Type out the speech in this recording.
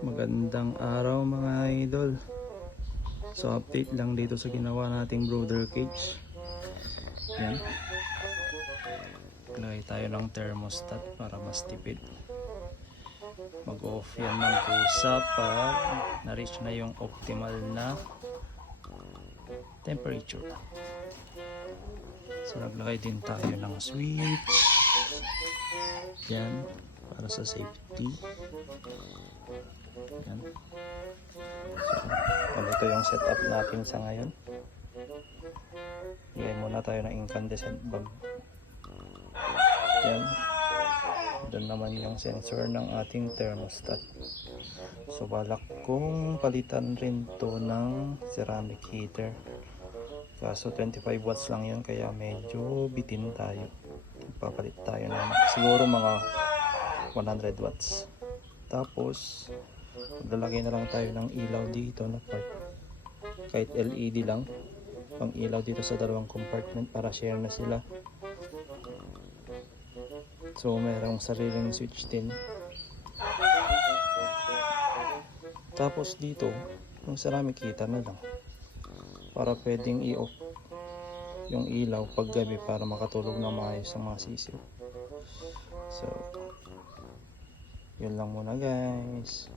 Magandang araw mga idol. So update lang dito sa ginawa nating brother cage. Yan. Lagay tayo ng thermostat para mas tipid. Mag-off yan ng pusa pag na-reach na yung optimal na temperature. So naglagay din tayo ng switch. Yan. Para sa safety. Yan. So, ganito yung setup natin sa ngayon. Bigay muna tayo ng incandescent bulb. Yan. Doon naman yung sensor ng ating thermostat. So balak kong palitan rin to ng ceramic heater. Kaso 25 watts lang yan kaya medyo bitin tayo. Papalit tayo ng siguro mga 100 watts. Tapos maglalagay na lang tayo ng ilaw dito na part. Kahit LED lang. Pang ilaw dito sa dalawang compartment para share na sila. So merong sariling switch din. Tapos dito, yung ceramic heater na lang. Para pwedeng i-off yung ilaw pag gabi para makatulog na maayos ang mga sisiw. So, yun lang muna guys.